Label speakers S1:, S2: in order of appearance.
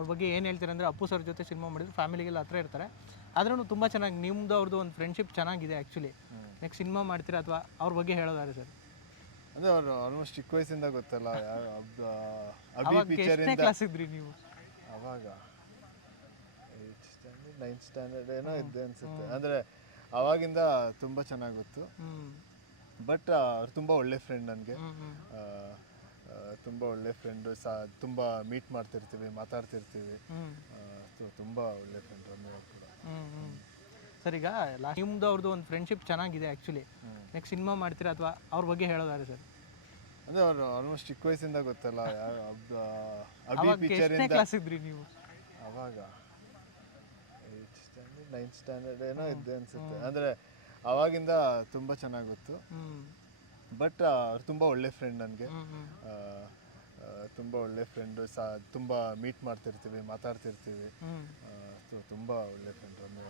S1: ಅವ್ರ ಬಗ್ಗೆ ಏನು ಹೇಳ್ತಾರೆ ಅಂದರೆ ಅಪ್ಪು ಸರ್ ಜೊತೆ ಸಿನಿಮಾ ಮಾಡಿದ್ರು ಫ್ಯಾಮಿಲಿಗೆಲ್ಲ ಹತ್ರ ಇರ್ತಾರೆ. ಆದ್ರೂ ತುಂಬ ಚೆನ್ನಾಗಿ ನಿಮ್ದು ಅವ್ರದ್ದು ಒಂದು ಫ್ರೆಂಡ್ಶಿಪ್ ಚೆನ್ನಾಗಿದೆ ಆ್ಯಕ್ಚುಲಿ ನೆಕ್ಸ್ಟ್ ಸಿನಿಮಾ ಮಾಡ್ತೀರಾ ಅಥವಾ ಅವ್ರ ಬಗ್ಗೆ ಹೇಳೋದಾರೆ ಸರ್?
S2: ಅಂದ್ರೆ ಅವರು ಆಲ್ಮೋಸ್ಟ್ ಚಿಕ್ಕ ವಯಸ್ಸಿಂದ ಗೊತ್ತಲ್ಲ ಅಭಿ
S1: ಎಷ್ಟನೇ
S2: ಪಿಕ್ಚರಿಂದ
S1: ಕ್ಲಾಸ್ ಇದ್ರಿ ನೀವು?
S2: ಅವಾಗ ಏಯ್ತ್ ಸ್ಟ್ಯಾಂಡರ್ಡ್ ನೈನ್ತ್ ಸ್ಟ್ಯಾಂಡರ್ಡ್ ಏನೋ ಇದ್ದೆ ಅನ್ಸುತ್ತೆ. ಅಂದರೆ ಅವಾಗಿಂದ ತುಂಬ ಚೆನ್ನಾಗಿ ಗೊತ್ತು.
S1: ಹ್ಞೂ
S2: ಬಟ್ ಅವ್ರು ತುಂಬ ಒಳ್ಳೆ ಫ್ರೆಂಡ್ ನನಗೆ. ತುಂಬ ಒಳ್ಳೆ ಫ್ರೆಂಡು ಸಾ ತುಂಬ ಮೀಟ್ ಮಾಡ್ತಿರ್ತೀವಿ ಮಾತಾಡ್ತಿರ್ತೀವಿ. ತುಂಬ ಒಳ್ಳೆ ಫ್ರೆಂಡ್ ರಮ್ಯ ಅವ್ರು ಕೂಡ
S1: ಸರ್ ಈಗ ನಿಮ್ದು ಅವ್ರದ್ದು ಒಂದು ಫ್ರೆಂಡ್ಶಿಪ್ ಚೆನ್ನಾಗಿದೆ ಆ್ಯಕ್ಚುಲಿ ನೆಕ್ಸ್ಟ್ ಸಿನಿಮಾ ಮಾಡ್ತೀರಾ ಅಥವಾ ಅವ್ರ ಬಗ್ಗೆ ಹೇಳೋದಾರೆ ಸರ್?
S2: ಅಂದರೆ ಅವರು ಆಲ್ಮೋಸ್ಟ್ ಚಿಕ್ಕ ವಯಸ್ಸಿಂದ ಗೊತ್ತಲ್ಲ ಅಭಿ ಪಿಕ್ಚರಿಂದ
S1: ಕ್ಲಾಸ್ ಇದ್ರಿ ನೀವು?
S2: ಅವಾಗ ಏಯ್ತ್ ಸ್ಟ್ಯಾಂಡರ್ಡ್ ನೈನ್ತ್ ಸ್ಟ್ಯಾಂಡರ್ಡ್ ಏನೋ ಇದ್ದೆ ಅನ್ಸುತ್ತೆ. ಅಂದರೆ ಅವಾಗಿಂದ ತುಂಬ ಚೆನ್ನಾಗಿ ಗೊತ್ತು. ಬಟ್ ಅವ್ರು ತುಂಬ ಒಳ್ಳೆ ಫ್ರೆಂಡ್ ನನಗೆ. ತುಂಬ ಒಳ್ಳೆ ಫ್ರೆಂಡು ಸಹ ತುಂಬ ಮೀಟ್ ಮಾಡ್ತಿರ್ತೀವಿ ಮಾತಾಡ್ತಿರ್ತೀವಿ. ತುಂಬ ಒಳ್ಳೆ ಫ್ರೆಂಡ್ ರಮ್ಯ